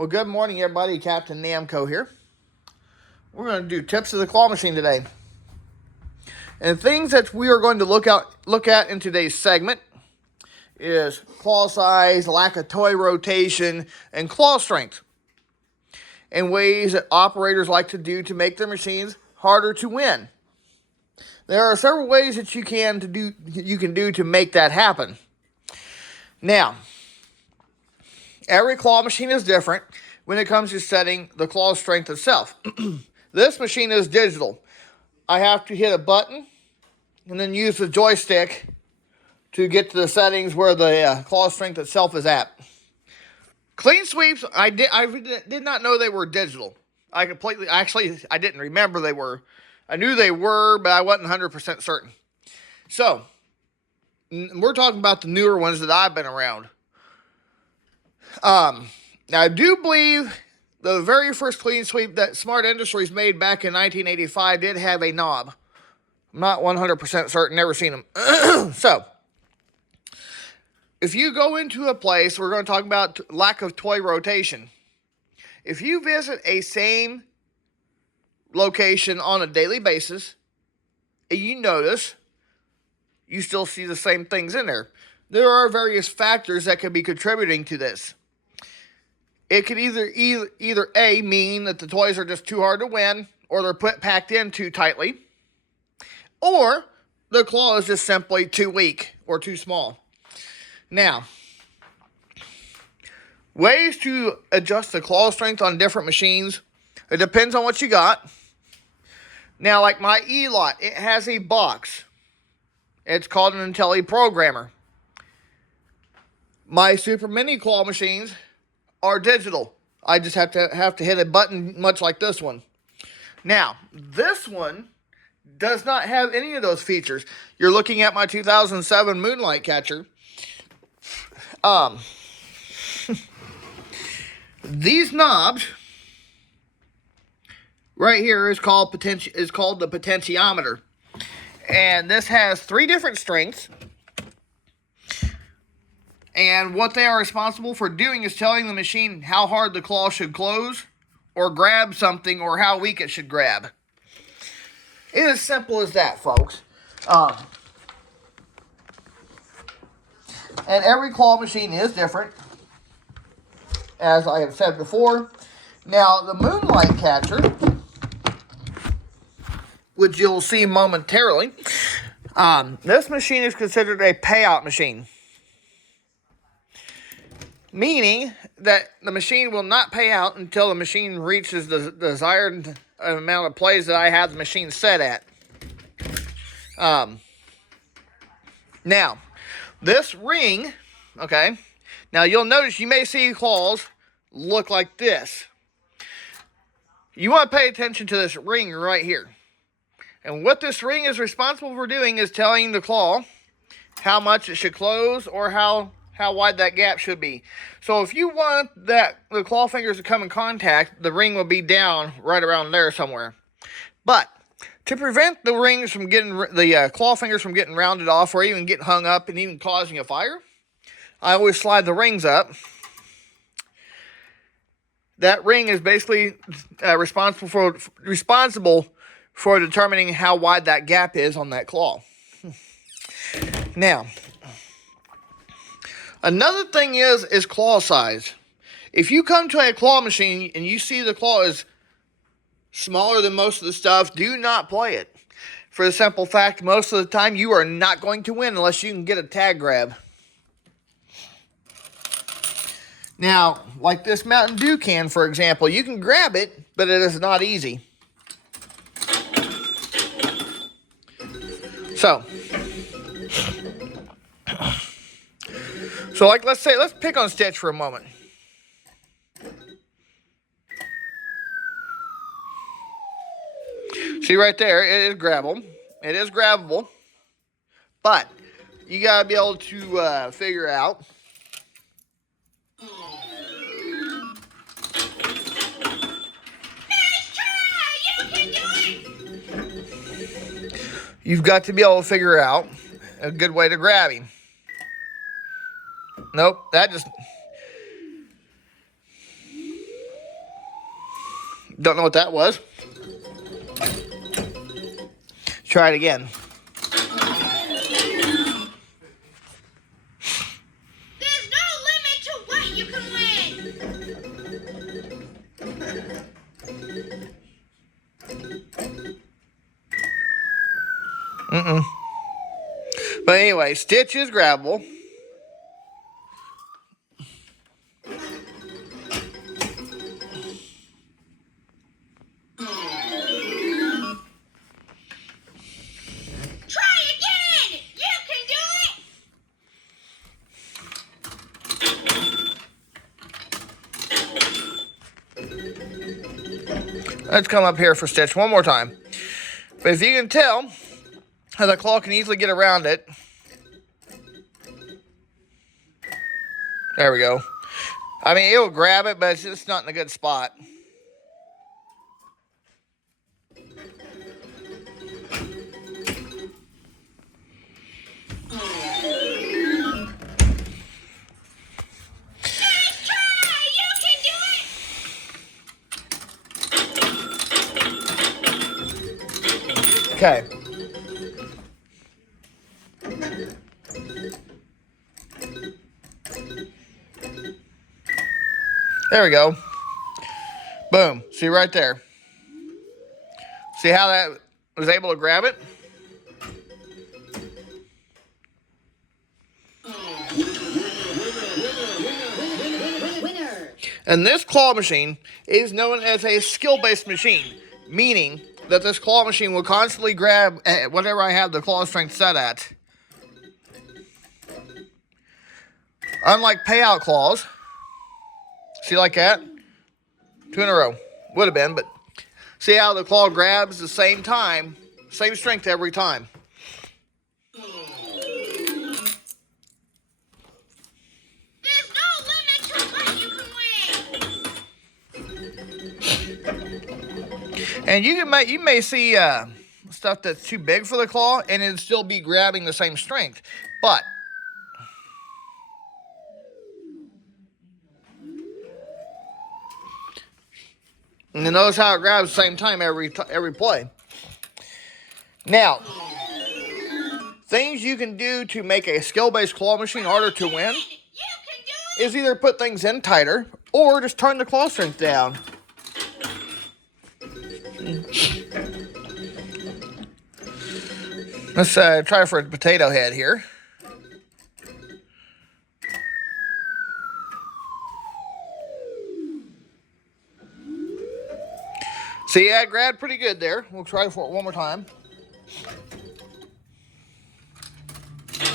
Well, good morning, everybody. Captain Namco here. We're going to do tips of the claw machine today. And things that we are going to look at in today's segment is claw size, lack of toy rotation, and claw strength, and ways that operators like to do to make their machines harder to win. There are several ways that you can do to make that happen. Now, every claw machine is different when it comes to setting the claw strength itself. This machine is digital. I have to hit a button and then use the joystick to get to the settings where the claw strength itself is at. Clean sweeps, I did not know they were digital. I didn't remember they were. I knew they were, but I wasn't 100% certain. So, we're talking about the newer ones that I've been around. Now, I do believe the very first clean sweep that Smart Industries made back in 1985 did have a knob. I'm not 100% certain, never seen them. So, if you go into a place, we're going to talk about lack of toy rotation. If you visit a same location on a daily basis, and you notice, you still see the same things in there. There are various factors that could be contributing to this. It could either A, mean that the toys are just too hard to win, or they're packed in too tightly, or the claw is just simply too weak or too small. Now, ways to adjust the claw strength on different machines, it depends on what you got. Now, like my E-Lot, it has a box. It's called an IntelliProgrammer. My Super Mini claw machines are digital. I just have to hit a button much like this one. Now, this one does not have any of those features. You're looking at my 2007 Moonlight Catcher. These knobs right here is called the potentiometer. And this has 3 different strengths. And what they are responsible for doing is telling the machine how hard the claw should close or grab something, or how weak it should grab. It is simple as that, folks. And every claw machine is different, as I have said before. Now, the Moonlight Catcher, which you'll see momentarily, this machine is considered a payout machine. Meaning that the machine will not pay out until the machine reaches the desired amount of plays that I have the machine set at. Now, this ring, okay, now you'll notice you may see claws look like this. You want to pay attention to this ring right here. And what this ring is responsible for doing is telling the claw how much it should close, or how wide that gap should be. So if you want the claw fingers to come in contact, the ring will be down right around there somewhere. But to prevent the rings from getting the claw fingers from getting rounded off, or even getting hung up and even causing a fire, I always slide the rings up. That ring is basically responsible for determining how wide that gap is on that claw. Now, another thing is claw size. If you come to a claw machine and you see the claw is smaller than most of the stuff, do not play it. For the simple fact, most of the time you are not going to win unless you can get a tag grab. Now, like this Mountain Dew can, for example, you can grab it, but it is not easy. So like, let's pick on Stitch for a moment. See right there, it is grabbable. It is grabbable. But you gotta be able to figure out you've got to be able to figure out a good way to grab him. Nope, that just Don't know what that was. Try it again. There's no limit to what you can win. But anyway, Stitch is grabbable. Try again! You can do it! Let's come up here for Stitch one more time. But if you can tell, how the claw can easily get around it. There we go. I mean, it'll grab it, but it's just not in a good spot. Okay. There we go. Boom. See right there. See how that was able to grab it? And this claw machine is known as a skill-based machine, meaning that this claw machine will constantly grab whatever I have the claw strength set at. Unlike payout claws, see like that? 2 in a row. Would have been, but see how the claw grabs the same time, same strength every time. There's no limit to what you can win. And you may see stuff that's too big for the claw, and it'd still be grabbing the same strength. But and then notice how it grabs the same time every play. Now, things you can do to make a skill-based claw machine harder to win is either put things in tighter or just turn the claw strength down. Let's try for a potato head here. See, I grabbed pretty good there. We'll try for it one more time. Nice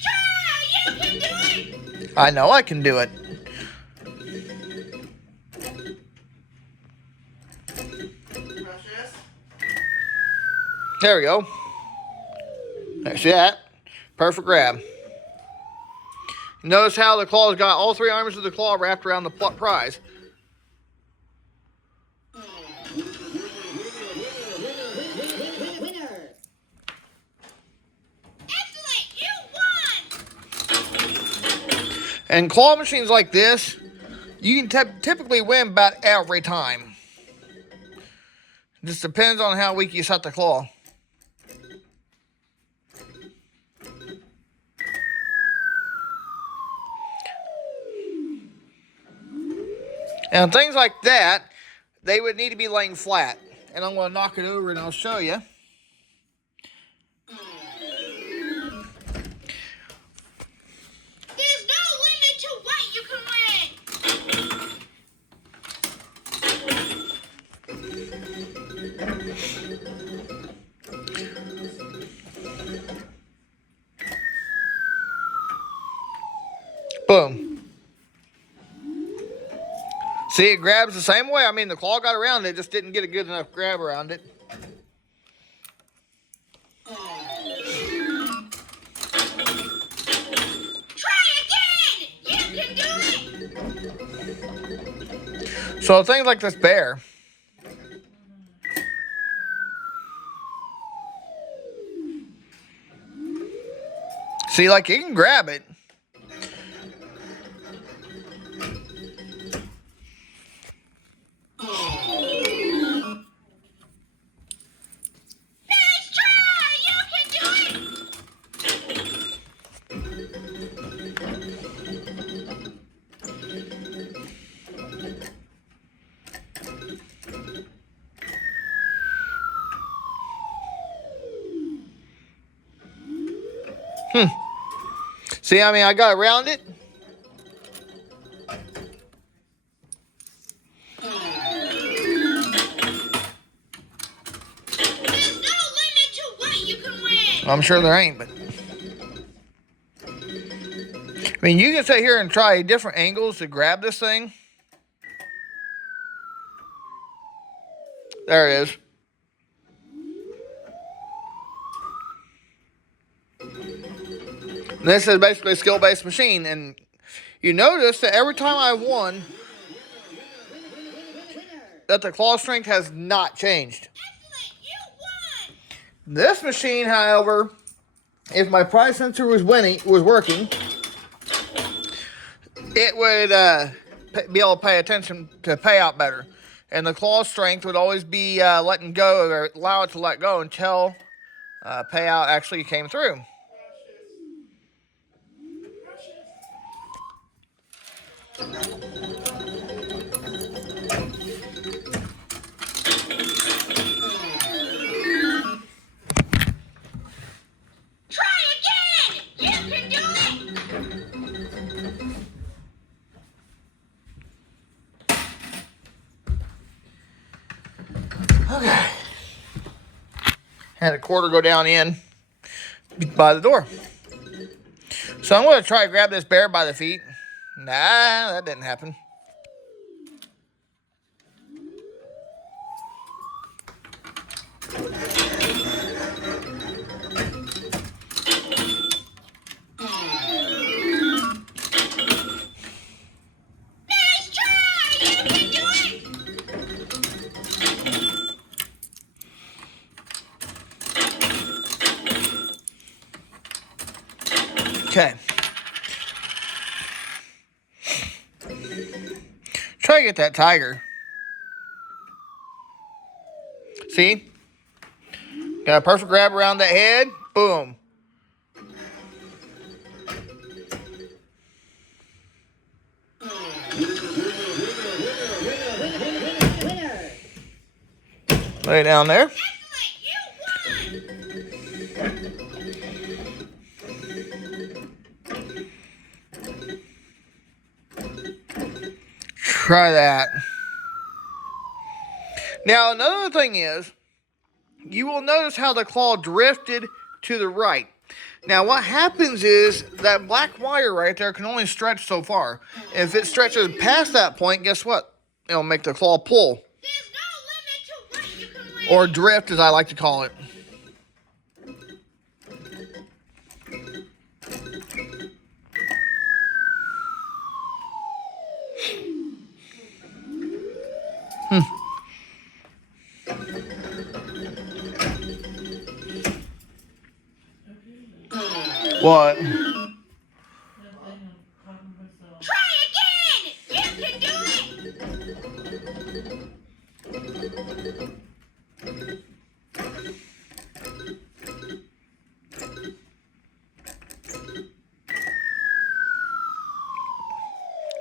try! You can do it! I know I can do it. There we go. See that? Perfect grab. Notice how the claw's got all 3 arms of the claw wrapped around the prize. Winner! Excellent! You won! And claw machines like this, you can typically win about every time. Just depends on how weak you set the claw. And things like that, they would need to be laying flat. And I'm going to knock it over and I'll show you. There's no limit to what you can win. Boom. See, it grabs the same way. I mean, the claw got around it, just didn't get a good enough grab around it. Try again! You can do it! So things like this bear. See, like you can grab it. See, I mean, I got around it. There's no limit to what you can win. I'm sure there ain't, but I mean, you can sit here and try different angles to grab this thing. There it is. This is basically a skill-based machine, and you notice that every time I won, that the claw strength has not changed. Excellent, you won. This machine, however, if my price sensor was working, it would be able to pay attention to payout better, and the claw strength would always be letting go or allow it to let go until payout actually came through. Try again. You can do it. Okay. Had a quarter go down in by the door. So I'm going to try to grab this bear by the feet. Nah, that didn't happen. Nice try. You can do it. Okay. Try to get that tiger. See? Got a perfect grab around that head. Boom. Lay it down there. Excellent, you won. Try that. Now, another thing is, you will notice how the claw drifted to the right. Now, what happens is that black wire right there can only stretch so far. If it stretches past that point, guess what? It'll make the claw pull, There's no limit to what you can win. or drift, as I like to call it. What? Try again. You can do it.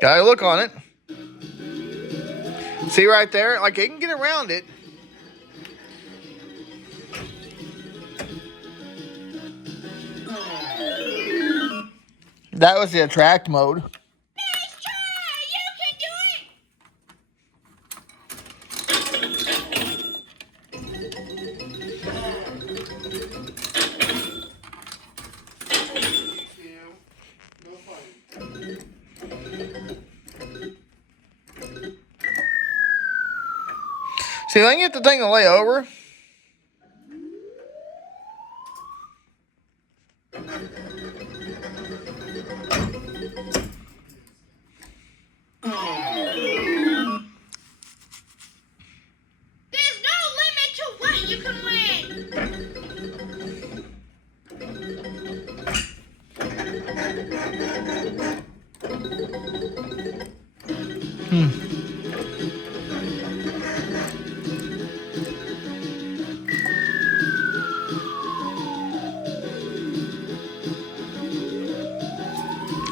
Gotta look on it. See right there? Like, it can get around it. That was the attract mode. Nice try. You can do it. See, if I can get the thing to lay over. There's no limit to what you can win.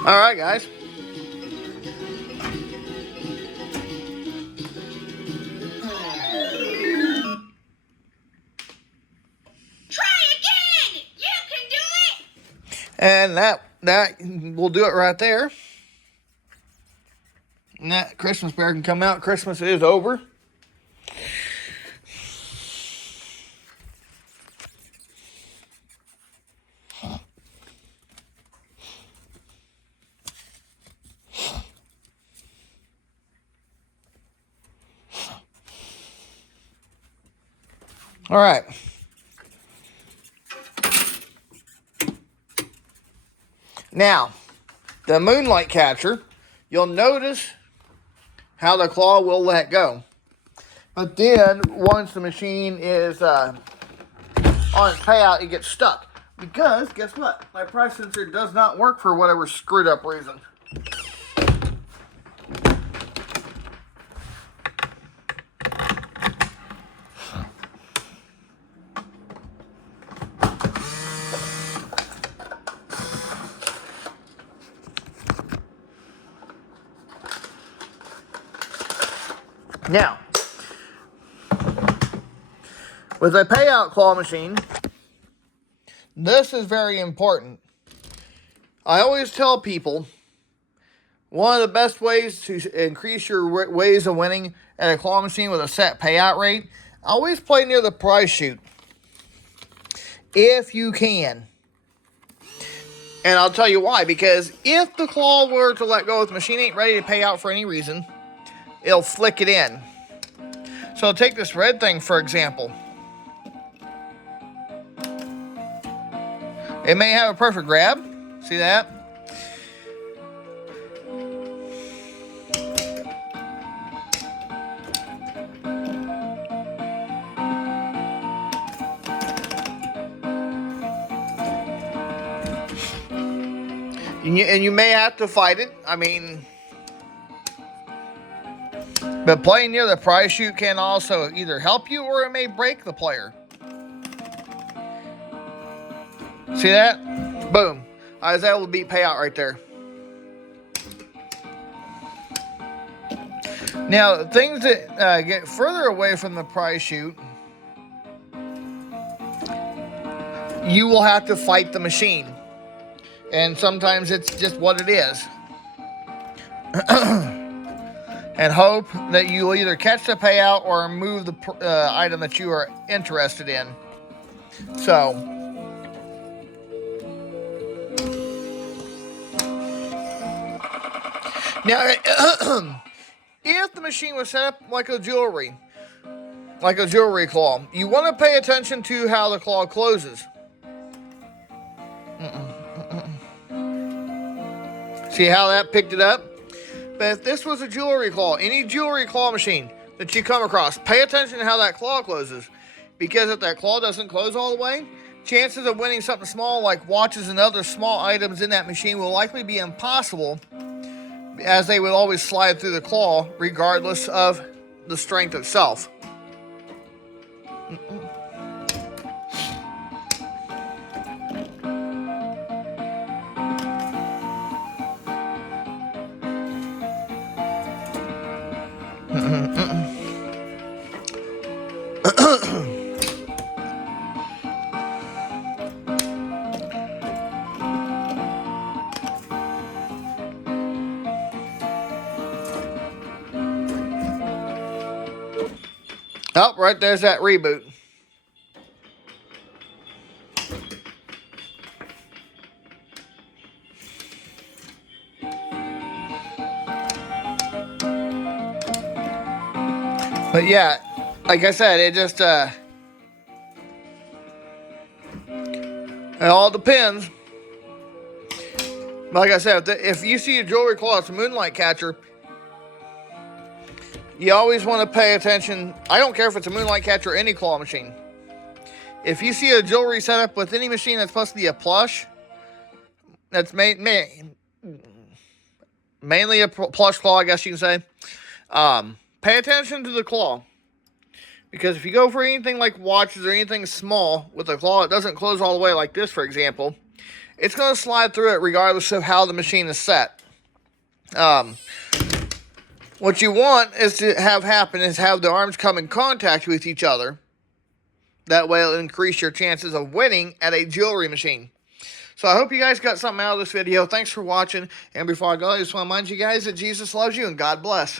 All right, guys. Try again. You can do it. And that will do it right there. And that Christmas bear can come out. Christmas is over. All right. Now, the Moonlight Catcher, you'll notice how the claw will let go. But then, once the machine is on its payout, it gets stuck. Because, guess what? My price sensor does not work for whatever screwed up reason. Now, with a payout claw machine, this is very important. I always tell people one of the best ways to increase your ways of winning at a claw machine with a set payout rate, always play near the prize chute if you can. And I'll tell you why. Because if the claw were to let go if the machine ain't ready to pay out for any reason, it'll flick it in. So take this red thing, for example. It may have a perfect grab. See that? And you may have to fight it. I mean, but playing near the prize chute can also either help you or it may break the player. See that? Boom. I was able to beat payout right there. Now, things that get further away from the prize chute, you will have to fight the machine. And sometimes it's just what it is. And hope that you'll either catch the payout or move the item that you are interested in. So, now, if the machine was set up like a jewelry claw, you want to pay attention to how the claw closes. See how that picked it up? But if this was a jewelry claw, any jewelry claw machine that you come across, pay attention to how that claw closes. Because if that claw doesn't close all the way, chances of winning something small like watches and other small items in that machine will likely be impossible, as they would always slide through the claw regardless of the strength itself. Oh, right there's that reboot. But yeah, like I said, it just it all depends. Like I said, if you see a jewelry claw, it's a Moonlight Catcher. You always want to pay attention. I don't care if it's a Moonlight Catcher or any claw machine. If you see a jewelry setup with any machine that's supposed to be a plush, that's mainly a plush claw, I guess you can say. Pay attention to the claw. Because if you go for anything like watches or anything small with a claw, it doesn't close all the way like this, for example. It's going to slide through it regardless of how the machine is set. What you want is to have happen is have the arms come in contact with each other. That way it'll increase your chances of winning at a jewelry machine. So I hope you guys got something out of this video. Thanks for watching. And before I go, I just want to remind you guys that Jesus loves you and God bless.